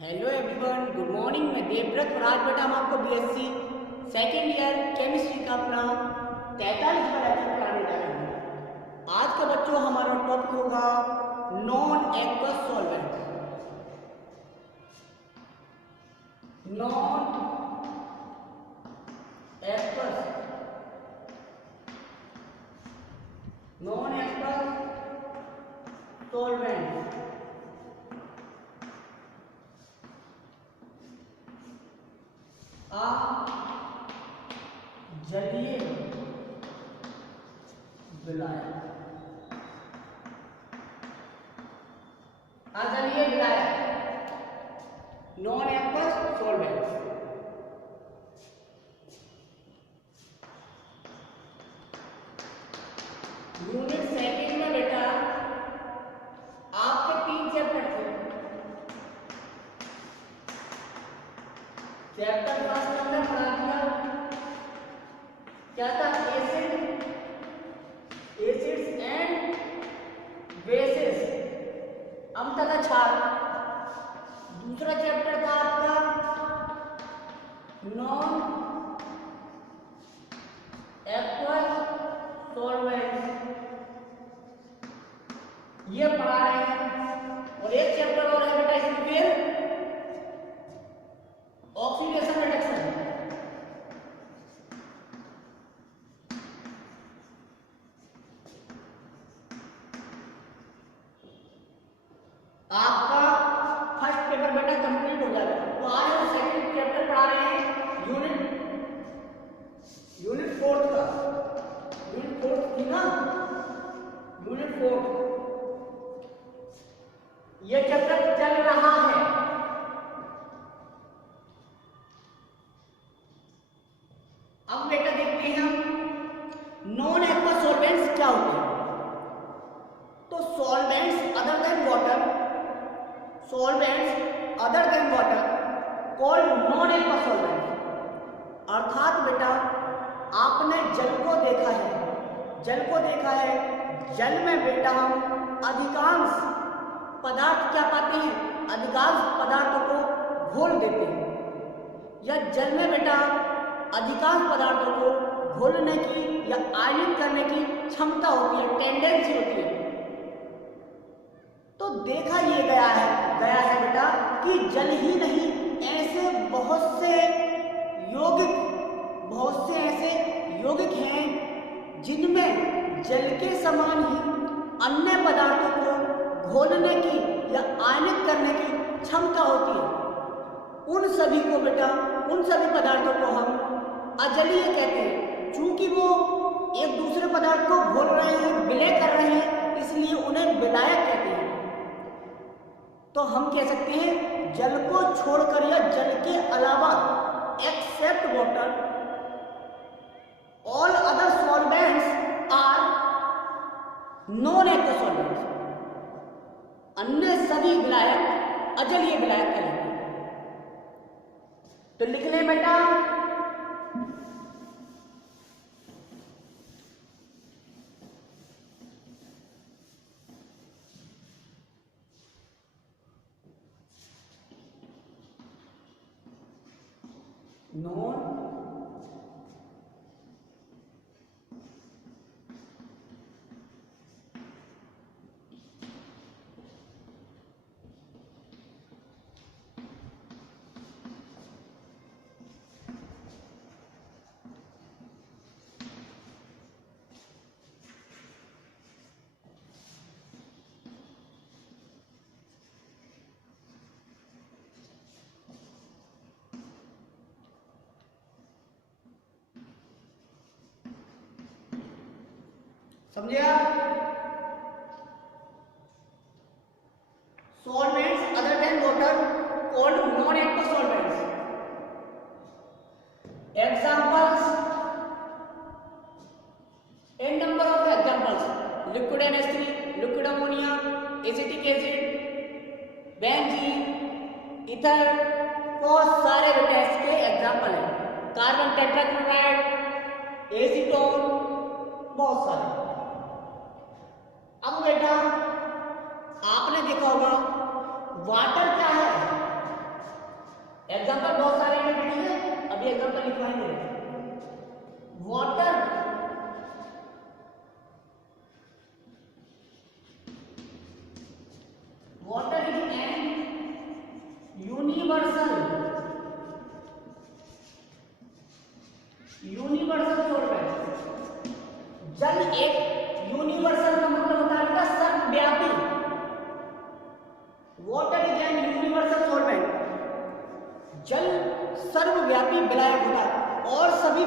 Hello everyone, good morning. मैं देवव्रत और आज बेटा हम आपको बीएससी सेकेंड ईयर केमिस्ट्री का अपना 43वां लेक्चर पढ़ाने जा रहे हैं। आज का बच्चों हमारा टॉपिक होगा non aqueous solvent. Non aqueous solvent जलीय विलायक। जलीय विलायक non aqueous solvent. Unit second में बेटा आपके 3 चैप्टर थे। चैप्टर फर्स्ट में हमने पढ़ा दिया क्या था, एसिड्स एंड बेसिस, अम्ल तथा क्षार। दूसरा चैप्टर था आपका नॉन एक्वस सॉल्वेंट्स, ये पढ़ा रहे हैं। और एक चैप्टर और है बेटा इसमें फिर ऑक्सीडेशन रिडक्शन। आपका फर्स्ट पेपर बेटा कंप्लीट हो जाएगा। तो आज हम सेकंड चैप्टर पढ़ा रहे हैं यूनिट फोर्थ का। यूनिट फोर्थ थी ना, यूनिट फोर्थ ये चैप्टर चल रहा है। अब बेटा देखते हैं हम नॉन एक्वस सॉल्वेंट्स क्या होते हैं। तो solvents other than water, solvents other than water called non aqueous solvents. अर्थात बेटा आपने जल को देखा है, जल में बेटा हम अधिकांश पदार्थ क्या पाते हैं, अधिकांश पदार्थों को घोल देते हैं। या जल में बेटा अधिकांश पदार्थों को घोलने की या आयनित करने की क्षमता होती है, टेंडेंसी होती है। तो देखा ये गया है बेटा कि जल ही नहीं, ऐसे बहुत से यौगिक हैं जिनमें जल के समान ही अन्य पदार्थों को घोलने की या आयनित करने की क्षमता होती है। उन सभी पदार्थों को हम अजलीय कहते हैं। चूंकि वो एक दूसरे पदार्थ को घोल रहे हैं, विलय कर रहे हैं, इसलिए उन्हें विलायक कहते हैं। तो हम कह सकते हैं जल को छोड़कर या जल के अलावा except water all other solvents are non aqueous solvents. अन्य सभी विलायक अजलीय विलायक कहलाते हैं। तो लिख लें बेटा नॉन समझे आप? Solvents other than water called non aqueous solvents. Examples an number of examples, liquid NH3, liquid ammonia, acetic acid, benzene, ether, बहुत सारे बेटा इसके एग्जांपल हैं। कार्बन टेट्राक्लोराइड, एसीटोन, बहुत सारे। अब बेटा आपने देखा होगा वाटर क्या है,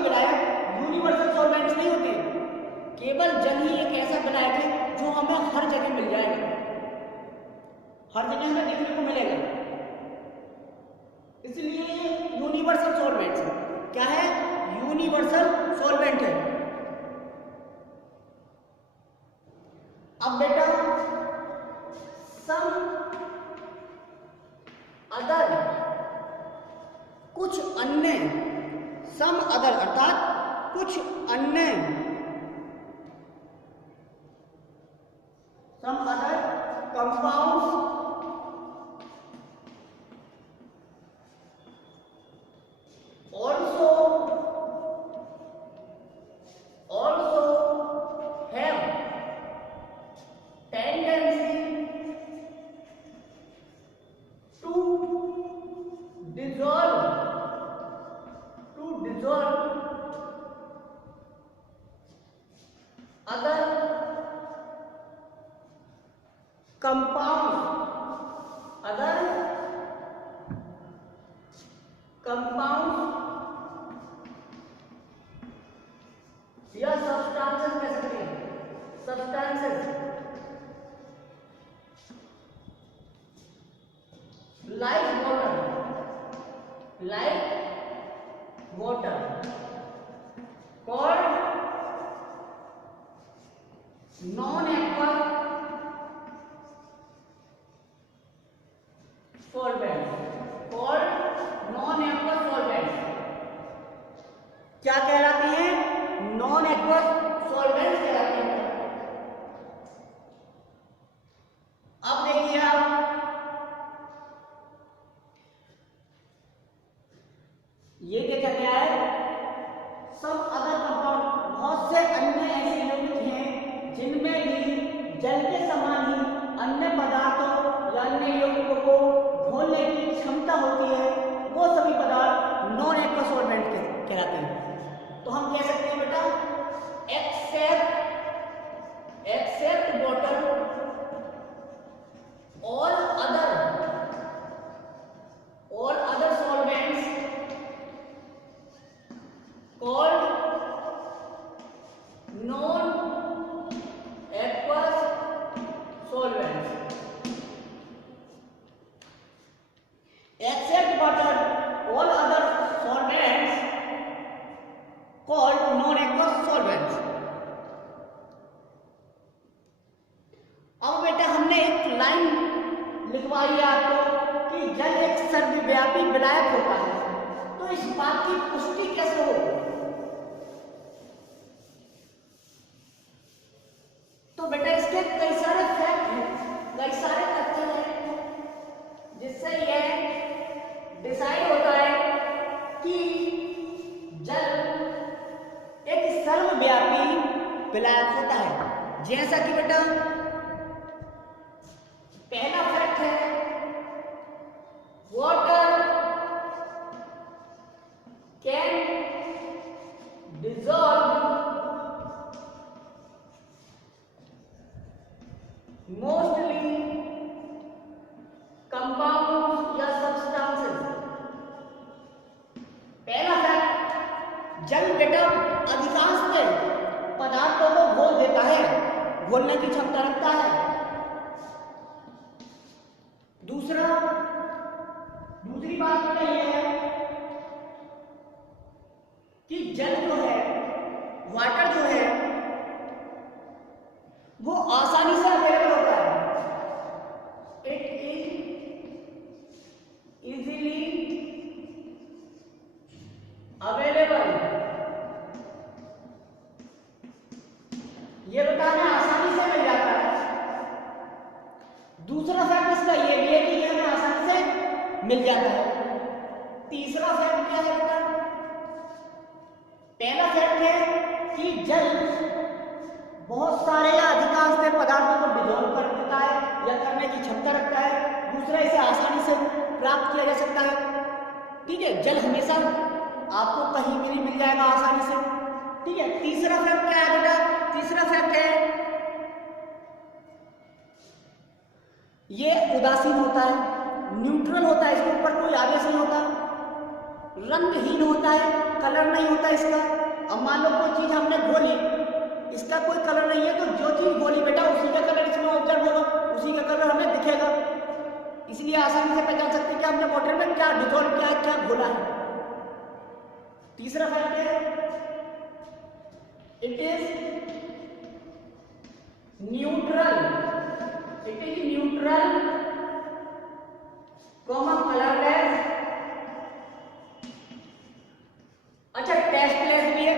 विलायक यूनिवर्सल सॉल्वेंट्स नहीं होते, केवल जल ही एक ऐसा विलायक है जो हमें हर जगह मिल जाएगा, हर जगह हमें देखने को मिलेगा, इसलिए यूनिवर्सल सॉल्वेंट्स है। क्या है? यूनिवर्सल सॉल्वेंट है। अब बेटा सम अदर, कुछ अन्य, सम अदर अर्थात कुछ अन्य, some other compounds also have tendency to dissolve other compounds या सब्सटेंसेस कह सकते हैं, substances like water called non aqua solvent, क्या कहलाती हैं? नॉन एक्वस सॉल्वेंट्स कहलाते हैं। अब देखिए आप, ये देखा गया है सब अदर कंपाउंड, बहुत से अन्य ऐसे यौगिक हैं जिनमें भी जल के समान ही अन्य पदार्थों या अन्य यौगिकों को घोलने की क्षमता होती है, वो सभी पदार्थ नॉन एक्वस सॉल्वेंट कहलाते हैं। तो हम कह सकते हैं बेटा except water all other solvents called non aqueous solvents, except water all other solvents called non aqueous solvents। अब बेटा हमने एक लाइन लिखवाई है आपको कि जल एक सर्वव्यापी विलायक होता है, तो इस बात की पुष्टि कैसे हो? तो बेटा इसके कई सारे फैक्ट हैं, कई सारे तथ्य हैं जिससे यह डिसाइड होता है कि जल एक सर्वव्यापी विलायक होता है। जैसा कि बेटा पहला फैक्ट है, water can dissolve mostly compounds या सब्सटेंसेस। पहला फैक्ट, जल बेटा अधिकांशतः पदार्थों को घोल देता है, घोलने की क्षमता रखता है। दूसरी बात बेटा यह है कि जल जो है, वाटर जो है, वो आसानी से अवेलेबल होता है। इट इज इजीली अवेलेबल, ये बेटा हमें आसानी से मिल जाता है। दूसरा फैक्ट इसका ये भी है कि ये हमें आसानी से मिल जाता है। तीसरा फैक्ट क्या है बेटा? पहला फैक्ट है कि जल बहुत सारे या अधिकांश पदार्थों को डिसॉल्व कर देता है या करने की क्षमता रखता है। दूसरा, इसे आसानी से प्राप्त किया जा सकता है। ठीक है, जल हमेशा आपको कहीं भी नहीं मिल जाएगा आसानी से। ठीक है, तीसरा फैक्ट क्या है बेटा? तीसरा फैक्ट है ये उदासीन होता है, न्यूट्रल होता है, इसके ऊपर कोई आवेश नहीं होता। रंगहीन होता है, कलर नहीं होता इसका। अब मान लो कोई चीज हमने घोली, इसका कोई कलर नहीं है, तो जो चीज घोली बेटा उसी का कलर इसमें ऑब्जर्व होगा, उसी का कलर हमें दिखेगा। इसलिए आसानी से पहचान सकते हैं कि हमने वाटर में क्या डिजोल्व किया है, क्या घोला है। तीसरा फैक्ट है it is neutral, it is neutral colourless. अच्छा टेस्टलेस भी है,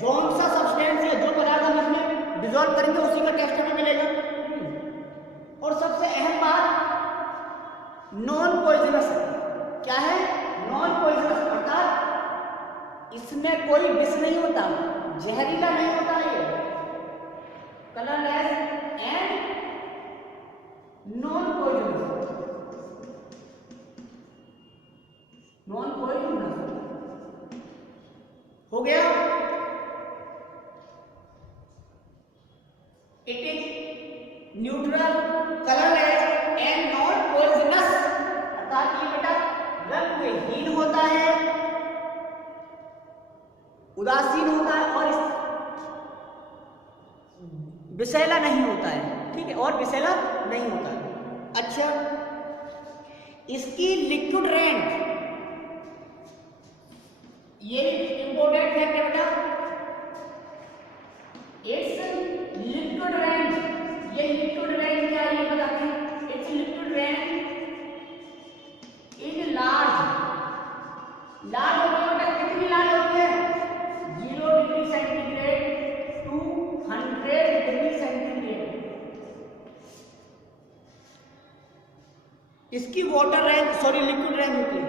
कौन सा सब्सटेंस है, जो पदार्थ हम इसमें डिजोल्व करेंगे उसी का टेस्ट हमें मिलेगा। और सबसे अहम बात नॉन पॉइजनस है। क्या है? नॉन पॉइजनस, अर्थात इसमें कोई विष नहीं होता, जहरीला नहीं होता ये। Colourless and non poisonous, non poisonous हो गया। It is neutral, colourless and non poisonous, अर्थात ये बेटा रंगहीन होता है, उदासीन होता है और विषैला नहीं होता है। ठीक है, और विषैला नहीं होता है। अच्छा, इसकी लिक्विड रेंज, ये इंपॉर्टेंट फैक्ट है बेटा, इट्स लिक्विड रेंज। ये लिक्विड रेंज क्या है ये बताते हैं। It's liquid range is large, large होती है बेटा, कितनी लार्ज होती है? 0 degree centigrade to 100 degree centigrade. इसकी water range, sorry liquid range होती है,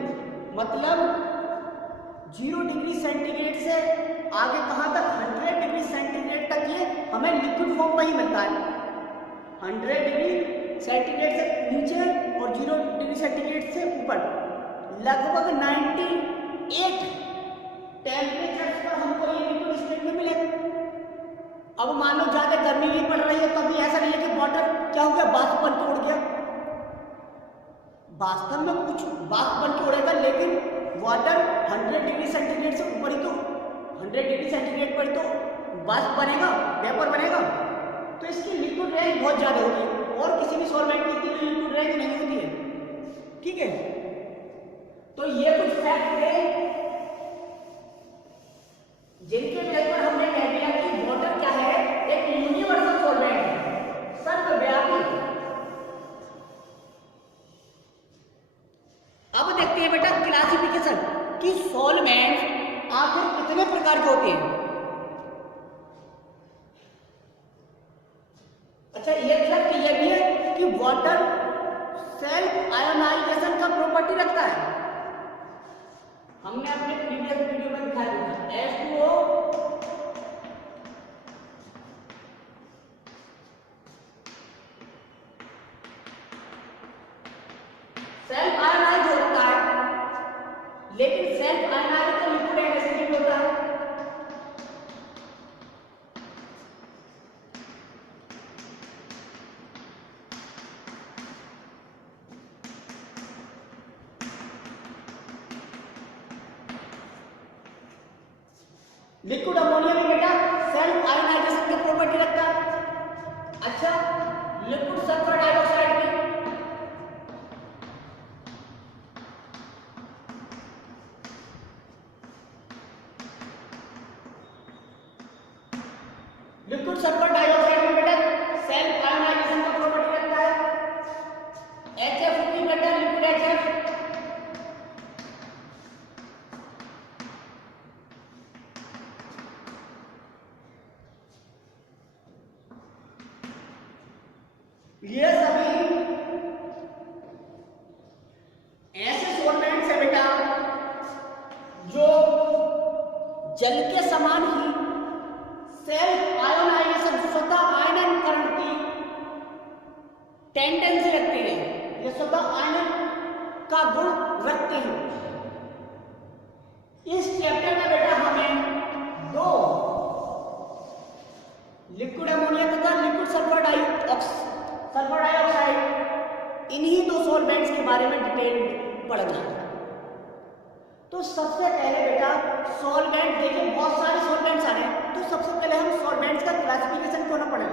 मतलब 0 डिग्री सेंटीग्रेड से आगे कहां तक? 100 डिग्री सेंटीग्रेड तक ये हमें लिक्विड फॉर्म में ही मिलता है। 100 डिग्री सेंटीग्रेड से नीचे और 0 डिग्री सेंटीग्रेड से ऊपर लगभग 98 टेम्परेचर पर हमको ये लिक्विड स्टेट में मिलेगा। अब मान लो ज्यादा गर्मी भी पड़ रही है, तभी ऐसा नहीं है कि वाटर क्या हो गया, बाष्प बन के उड़ गया। वास्तव में कुछ बाष्प बन के उड़ेगा, लेकिन वाटर 100 डिग्री सेंटीग्रेड से ऊपर ही तो, 100 डिग्री सेंटीग्रेड पर तो वाष्प बनेगा, वेपर बनेगा। तो इसकी लिक्विड रेंज बहुत ज्यादा होती है और किसी भी सॉल्वेंट की इतनी लिक्विड रेंज नहीं होती है। ठीक है, तो ये कुछ फैक्ट थे जिनके बेस पर हमने कह दिया कि वाटर क्या है, एक यूनिवर्सल सॉल्वेंट है, सर्वव्यापी। अब देखते हैं बेटा क्लासिफिकेशन कि सॉल्वेंट आखिर कितने प्रकार के होते हैं। अच्छा, ये फैक्ट ये भी है कि वाटर सेल्फ आयोनाइजेशन का प्रॉपर्टी रखता है। हमने अपने प्रीवियस वीडियो में दिखाया था H2O सेल्फ आयोनाइज होता है, लेकिन सेल्फ आयोनाइज तो लिक्विड एंड एसिडिक होता है। लिक्विड अमोनिया में बेटा सेल्फ आयोनाइजेशन की प्रॉपर्टी रखता है। अच्छा, लिक्विड सल्फर डाइऑक्साइड में लिक्विड सल्फर डाइऑक्साइड में बेटा सेल्फ आयोनाइजेशन का प्रॉपर्टी रखता है। HF की बेटा लिक्विड HF ये सभी ऐसे सॉल्वेंट्स है बेटा जो जल के समान ही सेल्फ आयोनाइजेशन, स्वतः आयनीकरण की टेंडेंसी रखते हैं। ये स्वतः आयन का गुण रखते हैं। इस चैप्टर में बेटा हमें दो लिक्विड अमोनिया तथा लिक्विड सल्फर डाइऑक्साइड, इन्हीं दो सॉल्वेंट्स के बारे में डिटेल पढ़ना है। तो सबसे पहले बेटा सॉल्वेंट, देखिए बहुत सारे सॉल्वेंट्स आ रहे हैं, तो सबसे पहले हम सॉल्वेंट्स का क्लासिफिकेशन क्यों ना पढ़ें,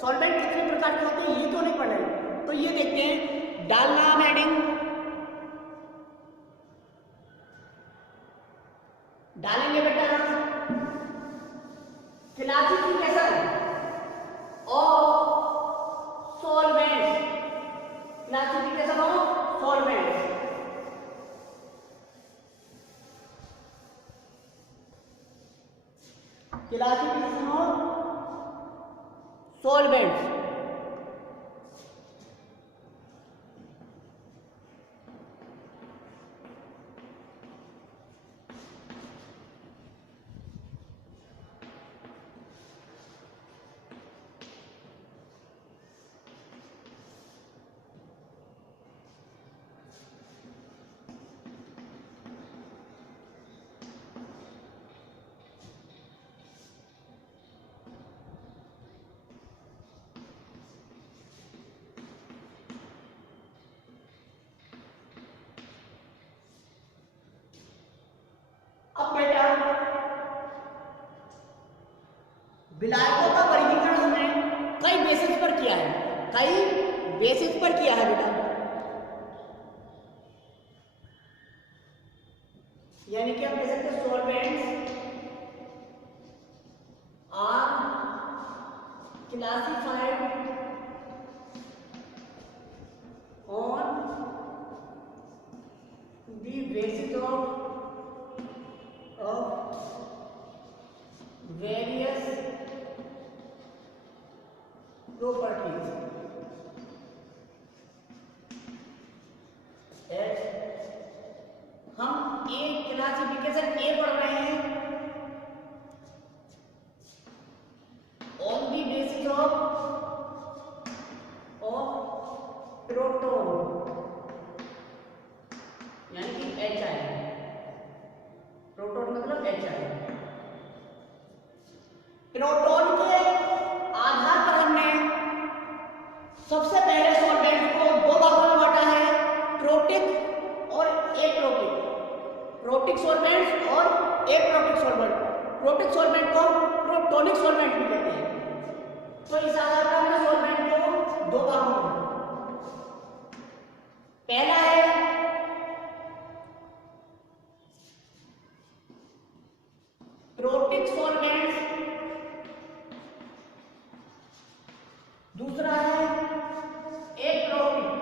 सॉल्वेंट कितने प्रकार के होते हैं ये क्यों नहीं पढ़ रहे। तो ये देखते हैं, डालना हम एडिंग, डालेंगे बेटा classification of solvents, classification of solvents. Classification of solvents. अब बेटा विलायकों का वर्गीकरण हमने कई बेसिस पर किया है, कई बेसिस पर किया है बेटा, यानी कि हम कह सकते हैं solvents are classified on the basis of various properties हम एक क्लासिफिकेशन ए पढ़ रहे हैं on the basis of proton, यानी कि HI, प्रोटॉन मतलब HI। प्रोटॉन के आधार पर हमने सबसे पहले सॉल्वेंट को दो भागों में बांटा है, प्रोटिक और एप्रोटिक, प्रोटिक सॉल्वेंट्स और एप्रोटिक सॉल्वेंट। प्रोटिक सॉल्वेंट को प्रोटोनिक सॉल्वेंट भी कहते हैं। तो इस आधार पर हमने सॉल्वेंट को दो भागों में, पहला है प्रोटिक सॉल्वेंट्स, दूसरा है एप्रोटिक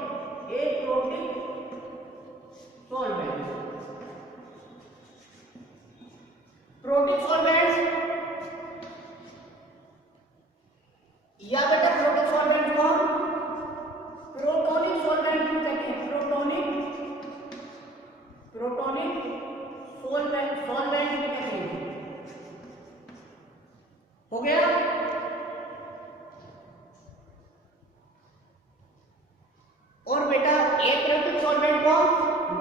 सॉल्वेंट। प्रोटिक सॉल्वेंट्स या बेटा प्रोटिक सॉल्वेंट को हम प्रोटोनिक सॉल्वेंट भी कहते हैं, प्रोटोनिक सॉल्वेंट भी कहते हैं। हो गया। और बेटा एप्रोटिक सॉल्वेंट को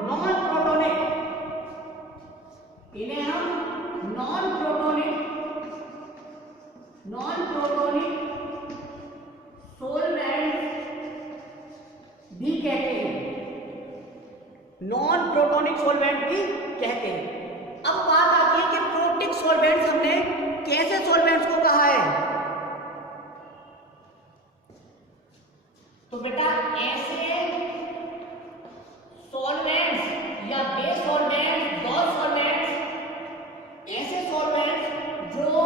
नॉन प्रोटोनिक, इन्हें हम नॉन प्रोटोनिक सॉल्वेंट भी कहते हैं, नॉन प्रोटोनिक सॉल्वेंट भी कहते हैं। अब बात आती है कि प्रोटिक सॉल्वेंट्स हमने कैसे सॉल्वेंट्स को कहा है। तो बेटा ऐसे सॉल्वेंट्स या बेस सॉल्वेंट्स, गॉस सॉल्वेंट्स, ऐसे सॉल्वेंट्स जो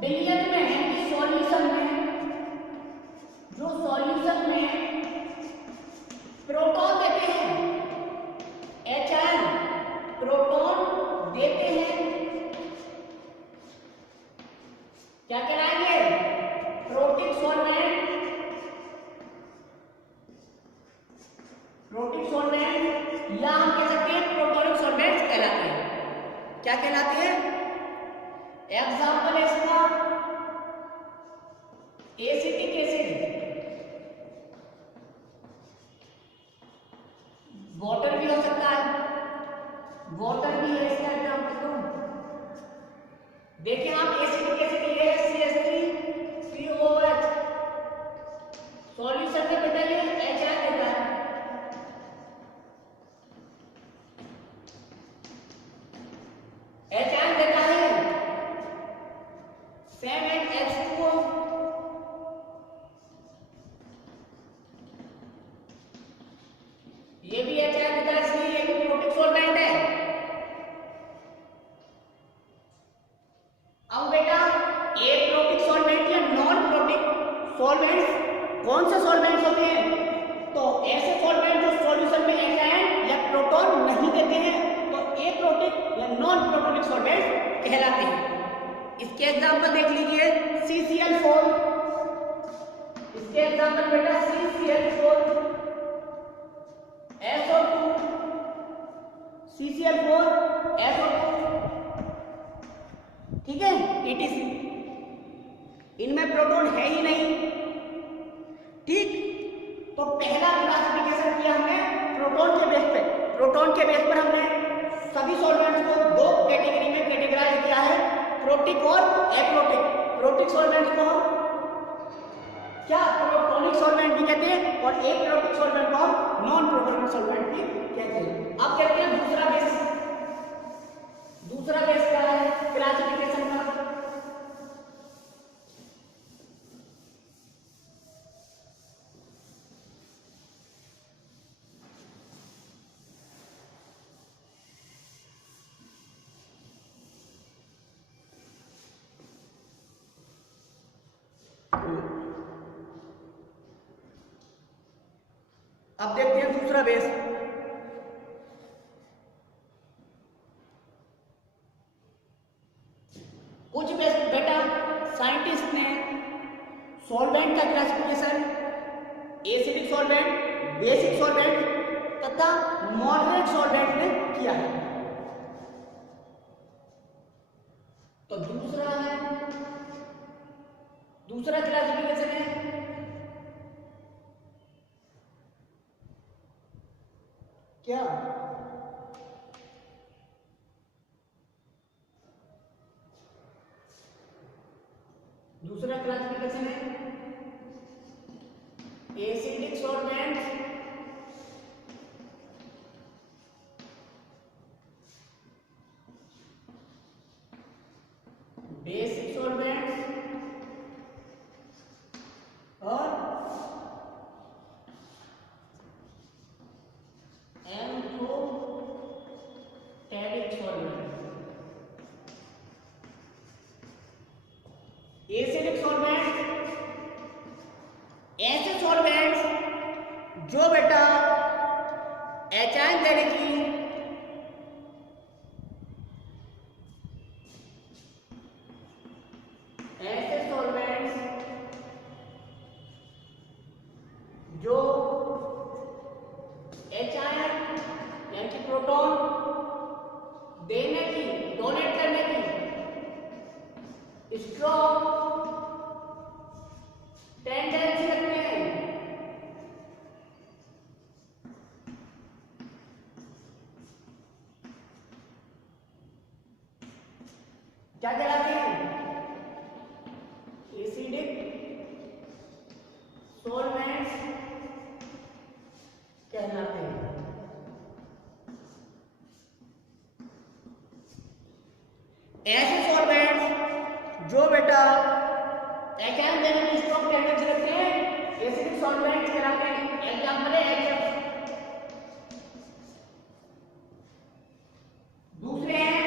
विलयन में है, सॉल्यूशन में प्रोटॉन देते हैं, HI प्रोटॉन देते हैं, क्या कहलाएंगे? Protic solvent. प्रोटिक सॉल्वेंट या हम कह सकते हैं प्रोटोनिक सॉल्वेंट्स कहलाते हैं। क्या कहलाते हैं? एग्जाम्पल है इसका एसिटिक एसिड, वाटर भी हो सकता है, वाटर भी है इसका एग्जाम्पल। तो देखिए आप एसिटिक एसिड है CH3COOH, सॉल्यूशन में बेटा ये HI देता है। कहलाते हैं। इसके एग्जाम्पल देख लीजिए, CCl4, इसके एग्जाम्पल बेटा CCl4, SO2, CCl4, SO2, ठीक है, ETC। इनमें प्रोटॉन है ही नहीं, ठीक। तो पहला क्लासिफिकेशन किया हमने प्रोटॉन के बेस पे। प्रोटॉन के बेस पर हमने सभी सॉल्वेंट्स को दो कैटेगरी में कैटेगराइज किया है, प्रोटिक और एप्रोटिक। प्रोटिक सॉल्वेंट्स को हम क्या प्रोटोनिक सॉल्वेंट भी कहते हैं और एप्रोटिक सॉल्वेंट को हम नॉन प्रोटोनिक सॉल्वेंट भी कहते हैं। अब कहते हैं दूसरा बेस। दूसरा बेस क्या है क्लासिफिकेशन का? अब देखते हैं दूसरा बेस। कुछ बेस बेटा साइंटिस्ट ने सॉल्वेंट का classification acidic solvent, basic solvent तथा मॉडरेट सॉल्वेंट में किया है। तो दूसरा क्लासिफिकेशन है क्या? दूसरा क्लासिफिकेशन है एसिडिक सॉल्वेंट, बेसिक सॉल्वेंट और एम्फोटेरिक सॉल्वेंट। एसिडिक सॉल्वेंट ऐसे सॉल्वेंट्स जो बेटा एचाइन देने की ऐसे सॉल्वेंट्स जो एचाइन यानी कि प्रोटॉन देने की, डोनेट करने की स्ट्रॉन्ग टेंडेंसी रखते हैं। क्या कहलाते हैं? एसिडिक सॉल्वेंट्स कहलाते हैं। ऐसे सॉल्वेंट्स जो बेटा एचाइन देने की स्ट्रॉन्ग टेंडेंसी रखते हैं एसिडिक सॉल्वेंट्स कहलाते हैं। एग्जांपल है HF। दूसरे हैं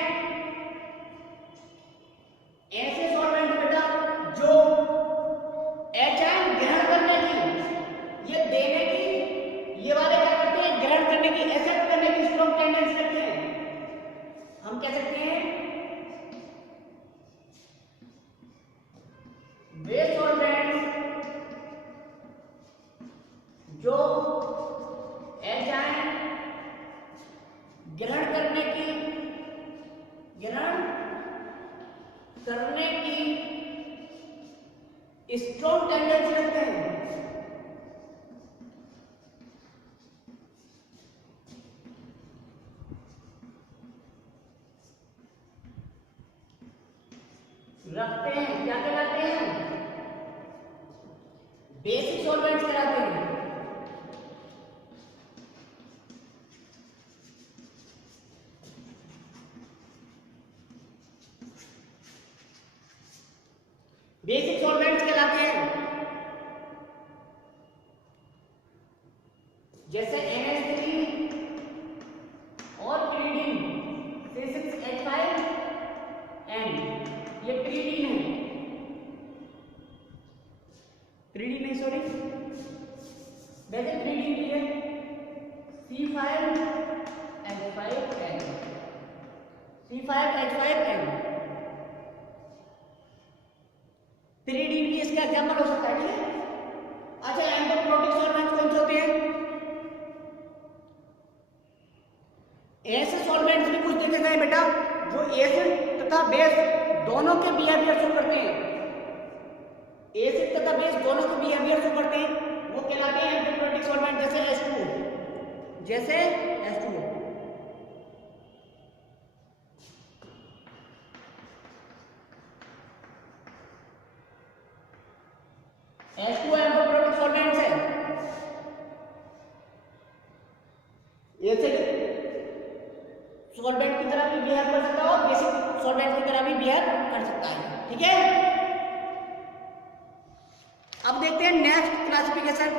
ऐसे सॉल्वेंट्स बेटा जो एचाइन ग्रहण करने की, ये देने की, ये वाले क्या करते हैं ग्रहण करने की, एक्सेप्ट करने की स्ट्रॉन्ग टेंडेंसी रखते हैं। हम कह सकते हैं वे सॉल्वेंट्स जो एचाइन ग्रहण करने की स्ट्रॉन्ग टेंडेंसी रखते हैं। क्या कहलाते हैं? बेसिक सॉल्वेंट्स कहलाते हैं। बेसिक सॉल्वेंट्स कहलाते हैं जैसे NH3 और pyridine C6H5N, ये pyridine है, pyridine नहीं सॉरी, वैसे pyridine भी है, C5H5N, C5H5N एग्जाम्पल हो सकता है, ठीक है। अच्छा, एंडोप्रोटिक सॉल्वेंट्स कौन से होते हैं? ऐसे सॉल्वेंट्स भी कुछ देखे गए बेटा जो एसिड तथा बेस दोनों के बिहेवियर शो करते हैं। एसिड तथा बेस दोनों के बिहेवियर शो करते हैं, वो कहलाते हैं एंडोप्रोटिक सॉल्वेंट, जैसे H2O, जैसे H2O। H2O एंडोप्रोटिक सॉल्वेंट्स है। एसिड सॉल्वेंट की तरह भी बिहेव कर सकता है और बेसिक सॉल्वेंट की तरह भी बिहेव कर सकता है, ठीक है। अब देखते हैं नेक्स्ट क्लासिफिकेशन।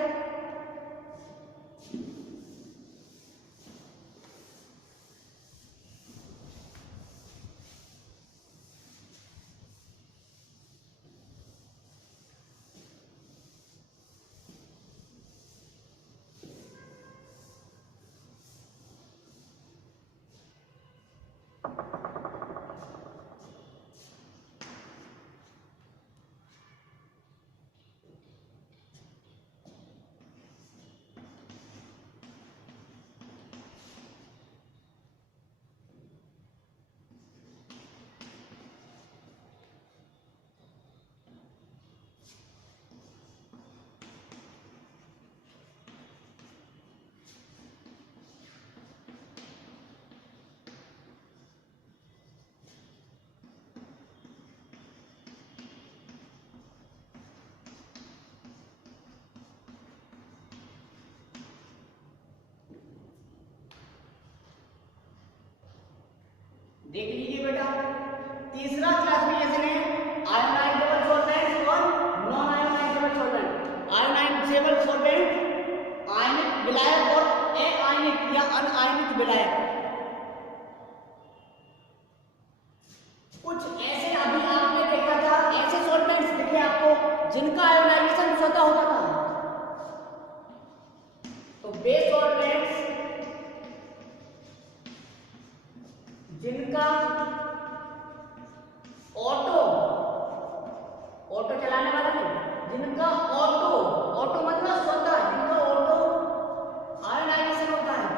देख लीजिए बेटा, तीसरा क्लासिफिकेशन है आयोनाइजेबल सॉल्वेंट्स और non ionizable solvent. Ionizable solvent आयनिक विलायक और अआयनिक या अनआयनिक विलायक। कुछ ऐसे अभी आपने देखा था, ऐसे सॉल्वेंट्स दिखे आपको जिनका आयोनाइजेशन स्वतः होता था। तो बेस सॉल्वेंट्स जिनका ऑटो चलाने वाला नहीं, जिनका ऑटो मतलब स्वतः, जिनका ऑटो आयोनाइजेशन होता है,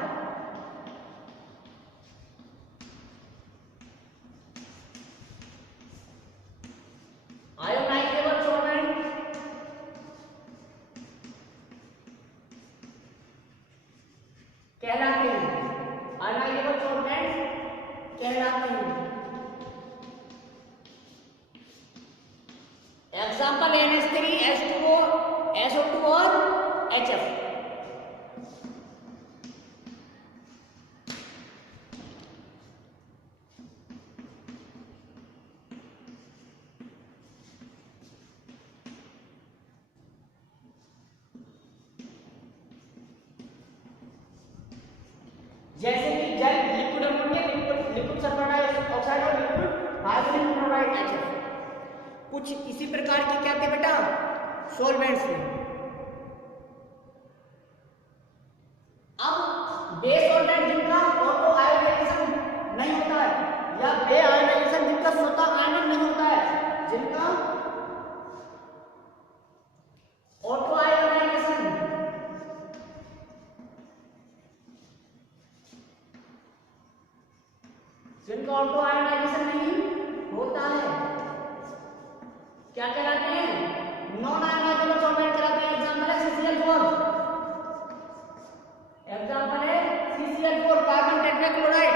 आयोनाइजेबल सॉल्वेंट कहलाते हैं। आयोनाइजेबल सॉल्वेंट कहलाते हैं। एग्जाम्पल NH3, H2O, SO2 और HF। जैसे कि जल, liquid ammonia, liquid sulphur dioxide और लिक्विड हाइड्रोजन क्लोराइड HF, कुछ इसी प्रकार के क्या थे बेटा, सॉल्वेंट्स थे। अब बेस सॉल्वेंट जिनका ऑटो आयोनाइजेशन नहीं होता है या बे आयोनाइजेशन जिनका स्वतः आयनिक नहीं होता है, जिनका ऑटो आयोनाइजेशन नहीं होता है, क्या कहलाते हैं, नॉन आयोनाइजेबल सॉल्वेंट कहलाते हैं। एग्जांपल है CCl4, एग्जांपल है CCl4 कार्बन टेट्राक्लोराइड।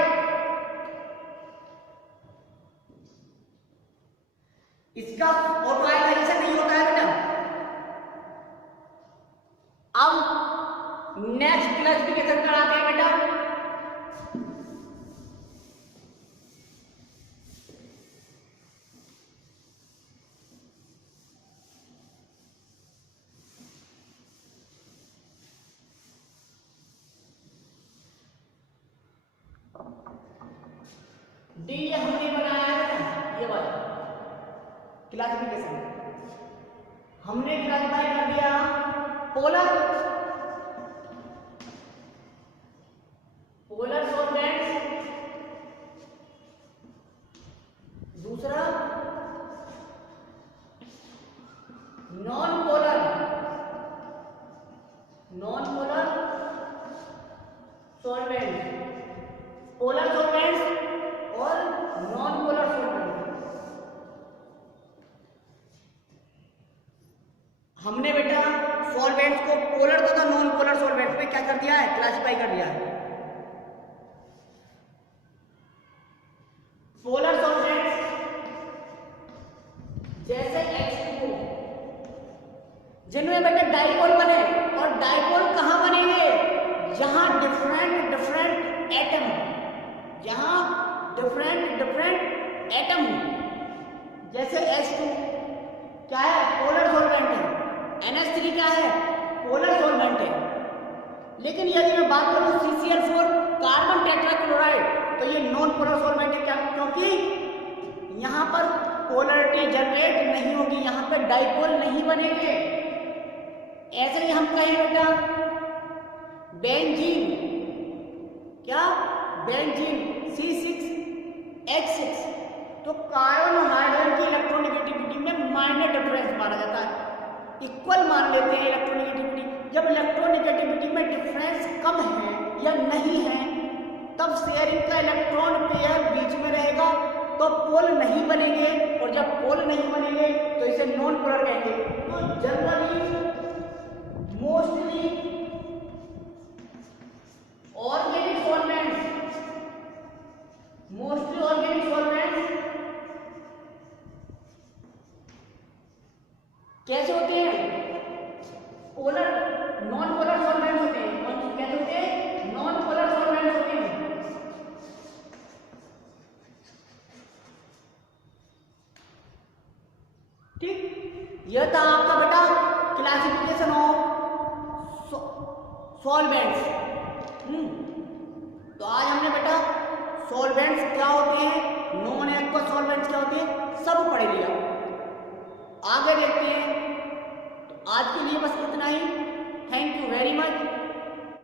इसका ऑटो आयोनाइजेशन नहीं होता है बेटा। अब नेक्स्ट क्लासिफिकेशन कराते हैं बेटा। डी ये हमने बनाया है ना, ये वाला क्लासिफिकेशन हमने क्लासिफाई कर दिया। पोलर सॉल्वेंट्स, दूसरा पोलर सॉल्वेंट्स और नॉन पोलर सॉल्वेंट्स। हमने बेटा सॉल्वेंट्स को पोलर तथा नॉन पोलर सॉल्वेंट्स में क्या कर दिया है, क्लासिफाई कर दिया है। पोलर सॉल्वेंट्स जैसे H2O, जिनमें बेटा डाइपोल बने, और डाइपोल कहां बनेंगे, जहां डिफरेंट डिफरेंट एटम, जहां डिफरेंट डिफरेंट एटम, जैसे H2 क्या है, पोलर सॉल्वेंट है, NH3 क्या है, पोलर सॉल्वेंट है। लेकिन यदि मैं बात करूं CCl4 कार्बन टेट्राक्लोराइड, तो ये नॉन पोलर सॉल्वेंट है। क्या, क्योंकि यहां पर पोलरिटी जनरेट नहीं होगी, यहां पर डाइपोल नहीं बनेंगे। ऐसे ही हम कहें बेटा बेंजीन, क्या, बेंजीन C6H6, तो कार्बन और हाइड्रोजन की इलेक्ट्रोनेगेटिविटी में माइनर डिफरेंस माना जाता है, इक्वल मान लेते हैं इलेक्ट्रोनेगेटिविटी। जब इलेक्ट्रोनेगेटिविटी में डिफरेंस कम है या नहीं है, तब शेयरिंग का इलेक्ट्रॉन पेयर बीच में रहेगा, तो पोल नहीं बनेंगे, और जब पोल नहीं बनेंगे तो इसे नॉन पोलर कहेंगे। तो generally mostly organic solvents, mostly organic solvents कैसे होते हैं, पोलर नॉन पोलर सॉल्वेंट्स होते हैं। कौन कैसे होते हैं, नॉन पोलर सॉल्वेंट्स होते हैं। ठीक, यह था आपका बेटा क्लासिफिकेशन ऑफ सॉल्वेंट्स। तो आज हमने बेटा सॉल्वेंट्स क्या होते हैं, नॉन एक्वस सॉल्वेंट्स क्या होते हैं, सब पढ़ लिया। आगे देखते हैं। तो आज के लिए बस इतना ही। Thank you very much.